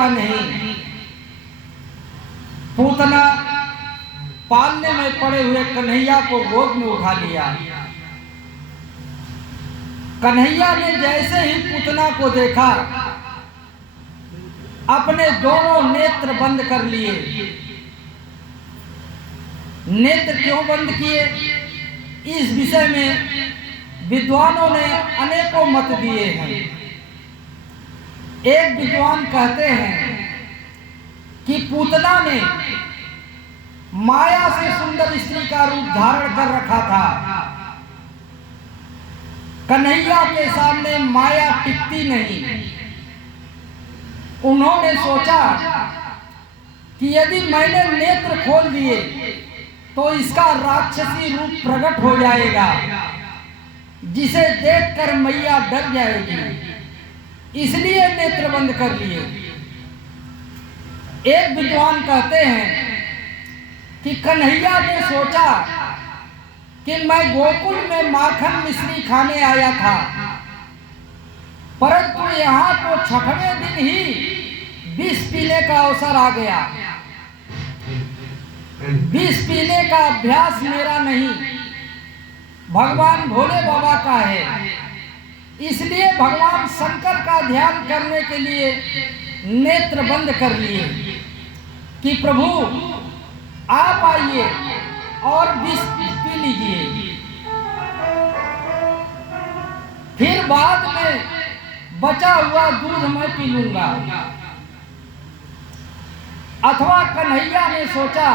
रुका नहीं। पूतना पालने में पड़े हुए कन्हैया को गोद में उठा लिया। कन्हैया ने जैसे ही पूतना को देखा, अपने दोनों नेत्र बंद कर लिए। नेत्र क्यों बंद किए, इस विषय में विद्वानों ने अनेकों मत दिए हैं। एक विद्वान कहते हैं कि पूतना ने माया से सुंदर स्त्री का रूप धारण कर रखा था। कन्हैया के सामने माया टिकती नहीं। उन्होंने सोचा कि यदि मैंने नेत्र खोल दिए तो इसका राक्षसी रूप प्रकट हो जाएगा, जिसे देखकर मैया डर जाएगी, इसलिए नेत्र बंद कर लिए। एक विद्वान कहते हैं कि कन्हैया ने सोचा कि मैं गोकुल में माखन मिश्री खाने आया था, परंतु यहाँ तो छठवें दिन ही विष पीने का अवसर आ गया। विष पीने का अभ्यास मेरा नहीं, भगवान भोले बाबा का है। इसलिए भगवान शंकर का ध्यान करने के लिए नेत्र बंद कर लिए कि प्रभु आप आइए और विष पी लीजिए, फिर बाद में बचा हुआ दूध मैं पी लूंगा। अथवा कन्हैया ने सोचा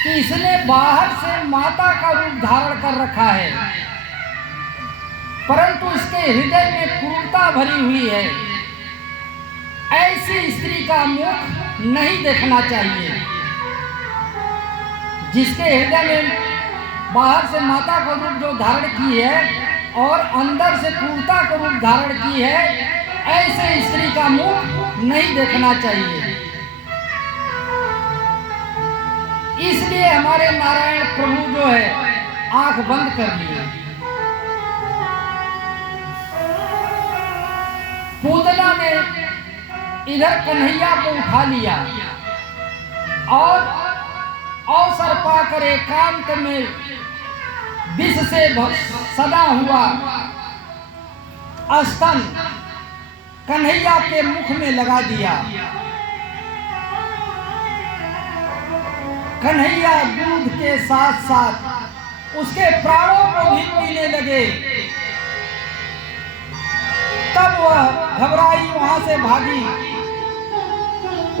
कि इसने बाहर से माता का रूप धारण कर रखा है, परंतु इसके हृदय में क्रूरता भरी हुई है। ऐसी स्त्री का मुख नहीं देखना चाहिए। जिसके हृदय में बाहर से माता का रूप जो धारण की है और अंदर से क्रूरता का रूप धारण की है, ऐसे स्त्री का मुख नहीं देखना चाहिए। इसलिए हमारे नारायण प्रभु जो है आंख बंद कर लिए। पूतना ने इधर कन्हैया को उठा लिया और अवसर पाकर एकांत में विष से सदा हुआ स्तन कन्हैया के मुख में लगा दिया। कन्हैया दूध के साथ साथ उसके प्राणों को भी पीने लगे। तब वह घबराई वहां से भागी।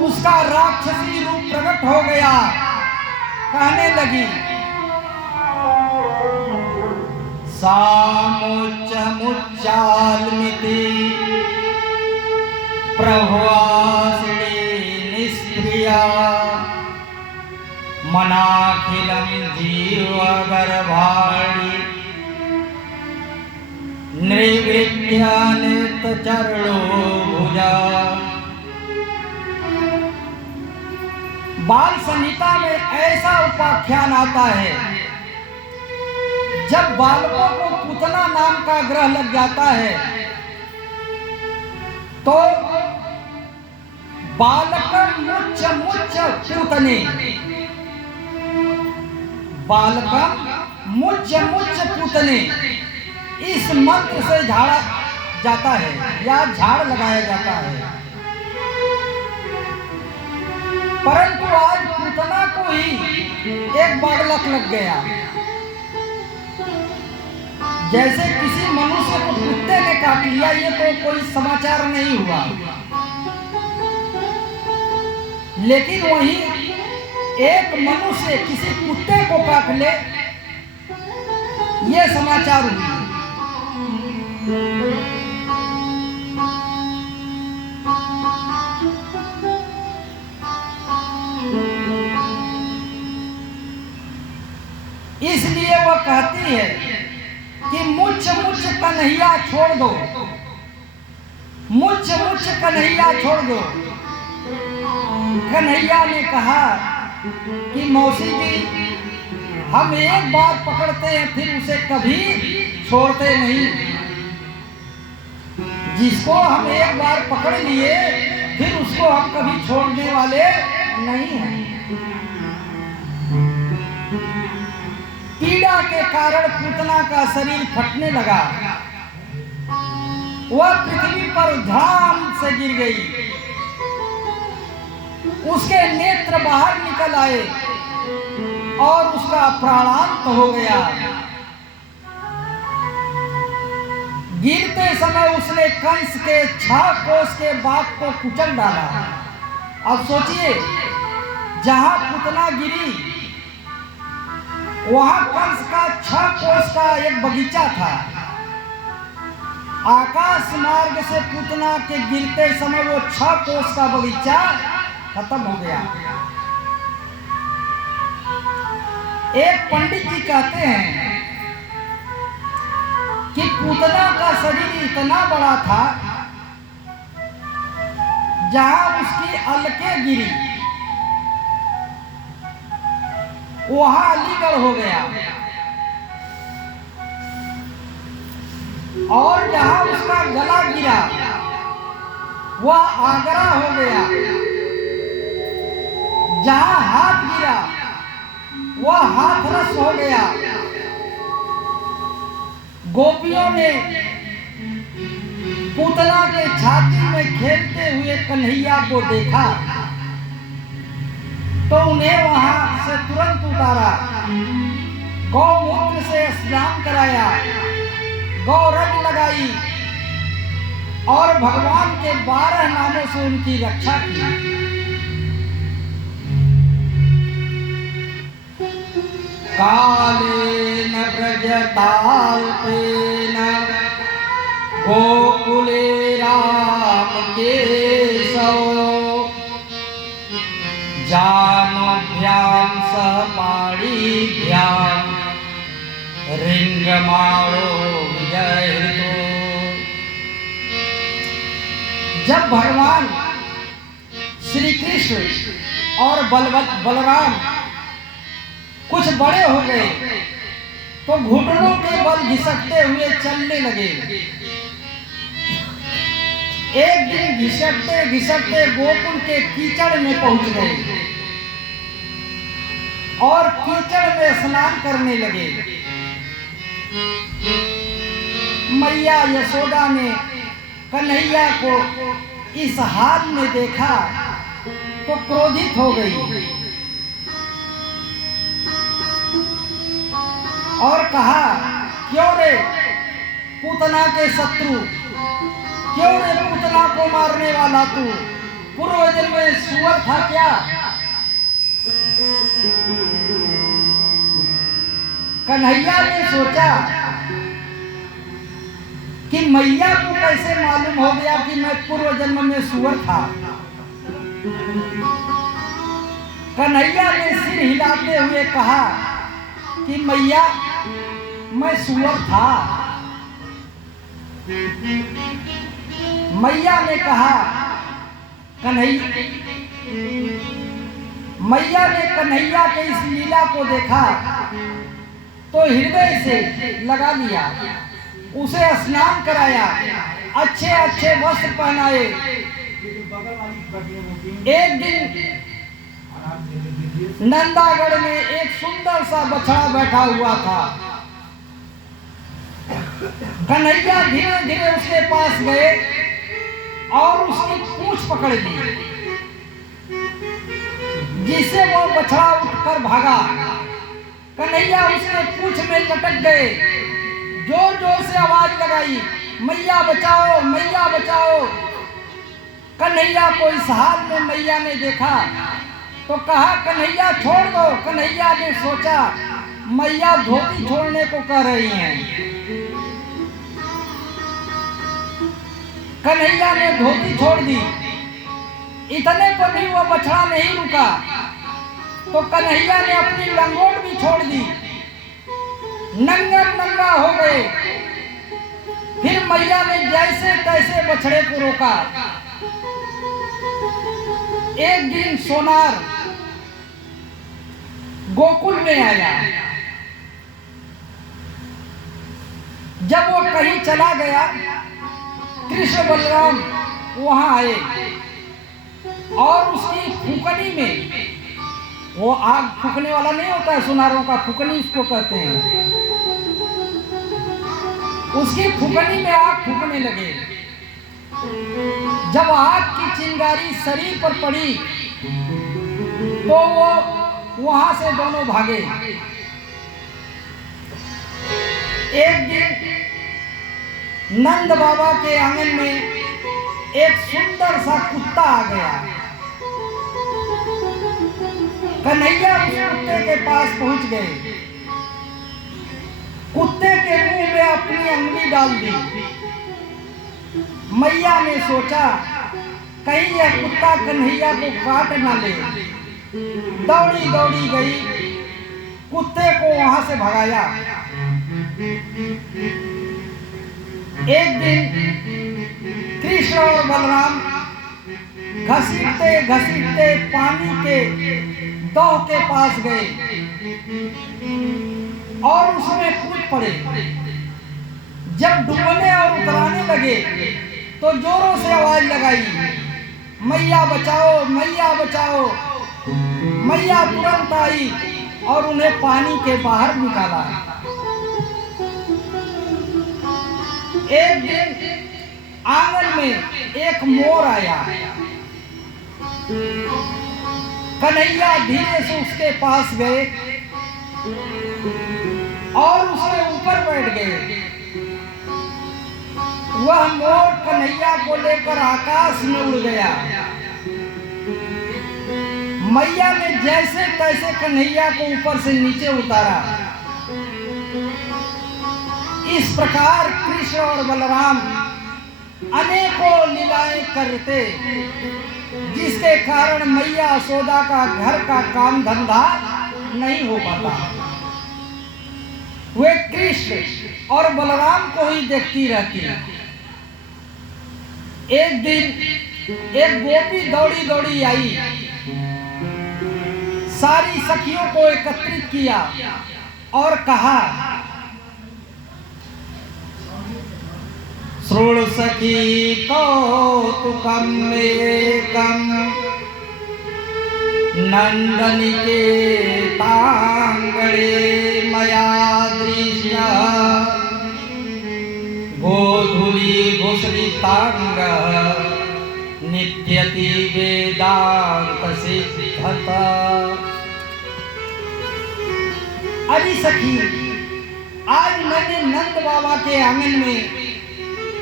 उसका राक्षसी रूप प्रकट हो गया। कहने लगी, सामुच्च मुच्चालमिति प्रभुवासिनी निष्क्रिया मनाखिलं जीव गर्भाणि नृवृत्या नित्यचरणो भुजा। बाल संहिता में ऐसा उपाख्यान आता है, जब बालकों को पूतना नाम का ग्रह लग जाता है तो बालकम मुच्च मुच्च पूतने, बालकम मुच्च मुच्च पूतने, इस मंत्र से झाड़ा जाता है या झाड़ लगाया जाता है। परंतु आज पूतना को ही एक बालक लग गया। जैसे किसी मनुष्य को कुत्ते ने काट लिया, ये तो कोई समाचार नहीं हुआ, लेकिन वही एक मनुष्य किसी कुत्ते को काट ले, ये समाचार हुआ। इसलिए वो कहती है कि मुझ मुझ कन्हैया छोड़ दो, मुझ मुझ कन्हैया छोड़ दो। कन्हैया ने कहा कि मौसी जी, हम एक बार पकड़ते हैं फिर उसे कभी छोड़ते नहीं। जिसको हम एक बार पकड़ लिए फिर उसको हम कभी छोड़ने वाले नहीं हैं। पीड़ा के कारण पूतना का शरीर फटने लगा। वह पृथ्वी पर धड़ाम से गिर गई। उसके नेत्र बाहर निकल आए और उसका प्राणांत हो गया। गिरते समय उसने कंस के 6 कोस के बाग को कुचल डाला। अब सोचिए, जहां पुतना गिरी वहां कंस का 6 कोस का एक बगीचा था। आकाश मार्ग से पुतना के गिरते समय वो 6 कोस का बगीचा खत्म हो गया। एक पंडित जी कहते हैं कि पूतना का शरीर इतना बड़ा था, जहां उसकी अलके गिरी वहां अलीगढ़ हो गया, और जहां उसका गला गिरा वह आगरा हो गया, जहां हाथ गिरा वह हाथरस हो गया। गोपियों ने पूतना के छाती में खेलते हुए कन्हैया को देखा तो उन्हें वहां से तुरंत उतारा, गौमूत्र से स्नान कराया, गौरज लगाई और भगवान के 12 नामों से उनकी रक्षा की। कालेन व्रजताल्पेन गोकुले राम केशव जानुभ्यां सपाणिभ्यां रिंगमाणो विजयितो। जब भगवान श्री कृष्ण और बलराम कुछ बड़े हो गए तो घुटनों के बल घिसकते हुए चलने लगे। एक दिन घिसकते घिसकते गोकुल के कीचड़ में पहुंच गए और कीचड़ में स्नान करने लगे। मैया यशोदा ने कन्हैया को इस हाल में देखा तो क्रोधित हो गई और कहा, क्यों रे पूतना के शत्रु, क्यों रे पूतना को मारने वाला तू, पूर्व जन्म में सुअर था क्या? कन्हैया ने सोचा कि मैया को कैसे मालूम हो गया कि मैं पूर्व जन्म में सुअर था। कन्हैया ने सिर हिलाते हुए कहा कि मैया मैं सुअर था। मैया ने कहा मैया ने कन्हैया के इस लीला को देखा तो हृदय से लगा लिया, उसे स्नान कराया, अच्छे अच्छे वस्त्र पहनाए। एक दिन नंदागढ़ में एक सुंदर सा बछड़ा बैठा हुआ था। कन्हैया धीरे धीरे उसके पास गए और उसकी पूंछ पकड़ ली, जिससे वो बछड़ा उठकर भागा। कन्हैया उसके पूंछ में लटक गए, जोर जोर से आवाज लगाई, मैया बचाओ, मैया बचाओ। कन्हैया को इस हाल में मैया ने देखा तो कहा, कन्हैया छोड़ दो। कन्हैया ने सोचा मैया धोती छोड़ने को कह रही हैं। कन्हैया ने धोती छोड़ दी। इतने पर भी वो बछड़ा नहीं रुका तो कन्हैया ने अपनी लंगोट भी छोड़ दी, नंगा हो गए। फिर मैया ने जैसे तैसे बछड़े को रोका। एक दिन सोनार गोकुल में आया। जब वो कहीं चला गया कृष्ण बलराम वहां आए और उसकी फूकनी में, वो आग फूकने वाला नहीं होता है सुनारों का, फूकनी उसको कहते हैं, उसकी फूकनी में आग फूकने लगे। जब आग की चिंगारी शरीर पर पड़ी तो वो वहां से दोनों भागे। एक दिन नंद बाबा के आंगन में एक सुंदर सा कुत्ता आ गया। कन्हैया उस कुत्ते के पास पहुंच गए, कुत्ते के मुंह में अपनी अंगुली डाल दी। मैया ने सोचा कहीं यह कुत्ता कन्हैया को काट ना ले, दौड़ी दौड़ी गई, कुत्ते को वहां से भगाया। एक दिन कृष्ण और बलराम घसीटते घसीटते पानी के दौ के पास गए और उसमें कूद पड़े। जब डूबने और उतराने लगे तो जोरों से आवाज लगाई, मैया बचाओ, मैया बचाओ। मैया तुरंत आई और उन्हें पानी के बाहर निकाला। एक दिन आंगन में एक मोर आया। कन्हैया धीरे से उसके पास गए और उसके ऊपर बैठ गए। वह मोर कन्हैया को लेकर आकाश में उड़ गया। मैया ने जैसे तैसे कन्हैया को ऊपर से नीचे उतारा। इस प्रकार कृष्ण और बलराम अनेकों लीलाएं करते, जिसके कारण मैया यशोदा का घर का काम धंधा नहीं हो पाता। वे कृष्ण और बलराम को ही देखती रहती। एक दिन एक गोपी दौड़ी दौड़ी आई, सारी सखियों को एकत्रित किया और कहा, श्रुण सखी कौतुकम् एकम् नंदनिकेतांगणे मया दृष्टः गोधूली भूषितांग नित्यति वेदांत सिद्धता। अरे सखी, आज मैंने नंद बाबा के आंगन में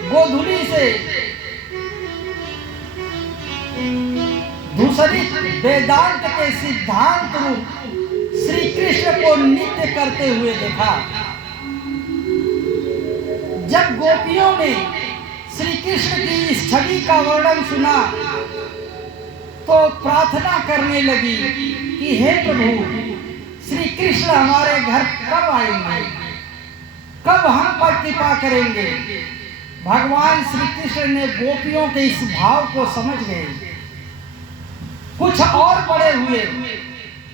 गोधूली से दूसरी वेदांत के सिद्धांत रूप श्री कृष्ण को नित्य करते हुए देखा। जब गोपियों ने श्री कृष्ण की इस छवि का वर्णन सुना तो प्रार्थना करने लगी कि हे प्रभु, श्री कृष्ण हमारे घर कब आएंगे, कब हम पर कृपा करेंगे। भगवान श्री कृष्ण ने गोपियों के इस भाव को समझ गए। कुछ और बड़े हुए,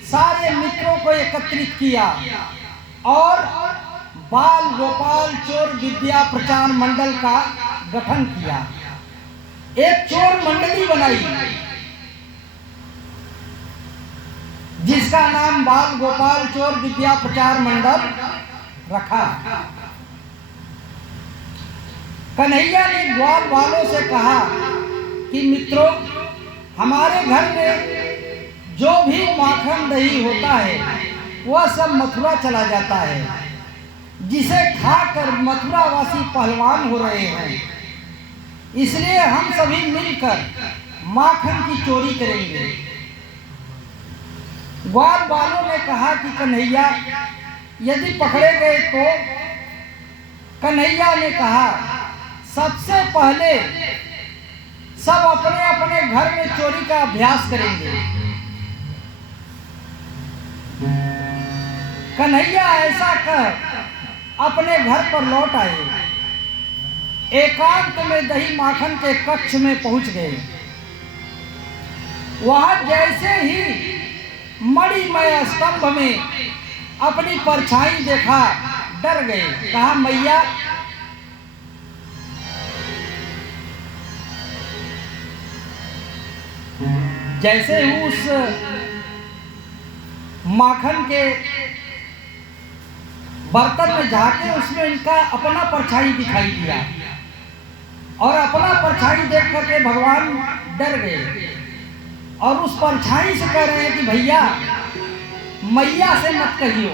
सारे मित्रों को एकत्रित किया और बाल गोपाल चोर विद्या प्रचार मंडल का गठन किया। एक चोर मंडली बनाई जिसका नाम बाल गोपाल चोर विद्या प्रचार मंडल रखा। कन्हैया ने ग्वाल वालों से कहा कि मित्रों, हमारे घर में जो भी माखन दही होता है वह सब मथुरा चला जाता है, जिसे खाकर मथुरावासी पहलवान हो रहे हैं। इसलिए हम सभी मिलकर माखन की चोरी करेंगे। ग्वाल वालों ने कहा कि कन्हैया, यदि पकड़े गए तो? कन्हैया ने कहा, सबसे पहले सब अपने अपने घर में चोरी का अभ्यास करेंगे। कन्हैया ऐसा कह अपने घर पर लौट आए। एकांत में दही माखन के कक्ष में पहुंच गए। वहां जैसे ही मणिमय स्तंभ में अपनी परछाई देखा, डर गए। कहा, मैया, जैसे उस माखन के बर्तन में झांके उसमें इनका अपना परछाई दिखाई दिया और अपना परछाई देख करके भगवान डर गए और उस परछाई से कह रहे हैं कि भैया मैया से मत कहियो।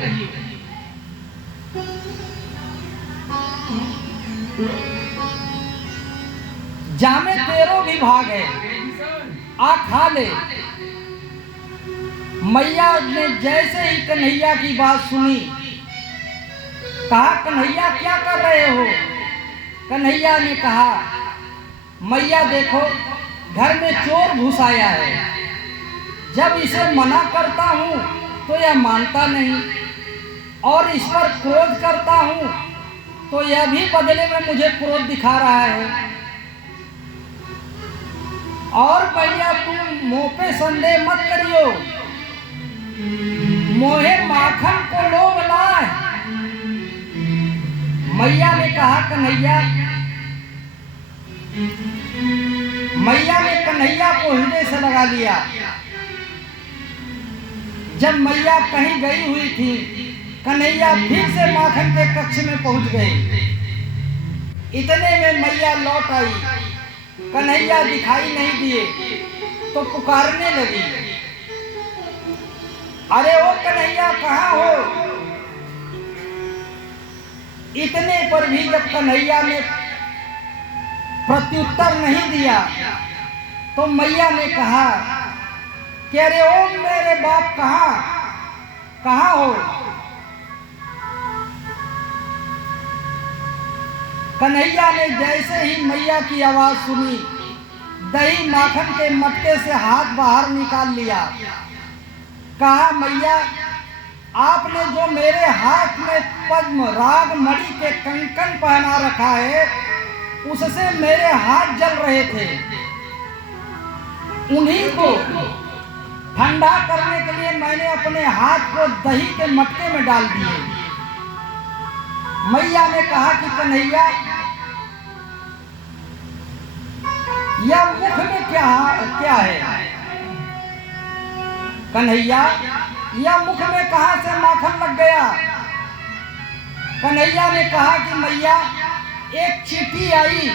जामे तेरो भी भाग है, आ खा ले। मैया ने जैसे ही कन्हैया की बात सुनी, कहा कन्हैया क्या कर रहे हो? कन्हैया ने कहा मैया देखो घर में चोर घुस आया है, जब इसे मना करता हूँ तो यह मानता नहीं और इस पर क्रोध करता हूँ तो यह भी बदले में मुझे क्रोध दिखा रहा है। और भैया तुम मुँह पे संदेह मत करियो, मोहे माखन को लोभ लाए। मैया ने कहा कन्हैया, मैया ने कन्हैया को हृदय से लगा लिया। जब मैया कहीं गई हुई थी, कन्हैया फिर से माखन के कक्ष में पहुंच गए। इतने में मैया लौट आई, कन्हैया दिखाई नहीं दिए तो पुकारने लगी, अरे ओ कन्हैया कहाँ हो? इतने पर भी जब कन्हैया ने प्रत्युत्तर नहीं दिया तो मैया ने कहा कि अरे ओ मेरे बाप कहाँ हो? कन्हैया ने जैसे ही मैया की आवाज सुनी, दही माखन के मटके से हाथ बाहर निकाल लिया। कहा मैया आपने जो मेरे हाथ में पद्म राग मणि के कंकन पहना रखा है उससे मेरे हाथ जल रहे थे, उन्हीं को ठंडा करने के लिए मैंने अपने हाथ को दही के मटके में डाल दिए। मैया ने कहा कि कन्हैया यह मुख में क्या है? कन्हैया यह मुख में कहां से माखन लग गया? कन्हैया ने कहा कि मैया एक चींटी आई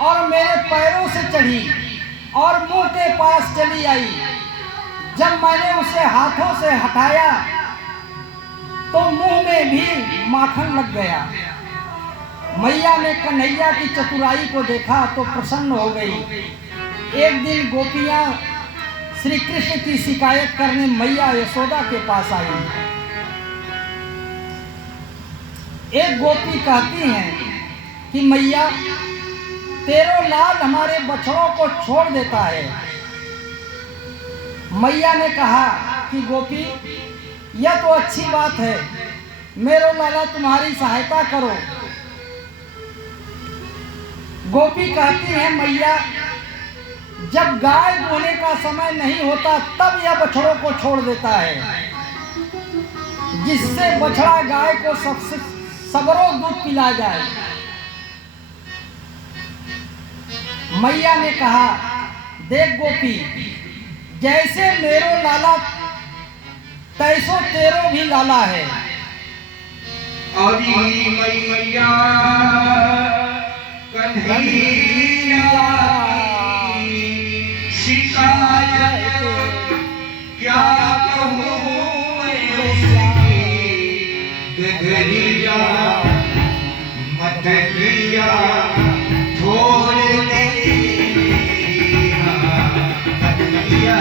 और मेरे पैरों से चढ़ी और मुंह के पास चली आई। जब मैंने उसे हाथों से हटाया तो मुंह में भी माखन लग गया। मैया ने कन्हैया की चतुराई को देखा तो प्रसन्न हो गई। एक दिन गोपियां श्री कृष्ण की शिकायत करने मैया यशोदा के पास आई। एक गोपी कहती हैं कि मैया तेरो लाल हमारे बछड़ों को छोड़ देता है। मैया ने कहा कि गोपी यह तो अच्छी बात है, मेरो लाला तुम्हारी सहायता करो। गोपी कहती है मैया जब गाय दुहने का समय नहीं होता तब यह बछड़ों को छोड़ देता है, जिससे बछड़ा गाय को सबरों दूध पिला जाए। मैया ने कहा देख गोपी, जैसे मेरो लाला तैसो तेरो भी लाला है। मैया कन्हैया शिकायत क्या कहूँ गगरिया मत दिया छोड़ दे मत दिया।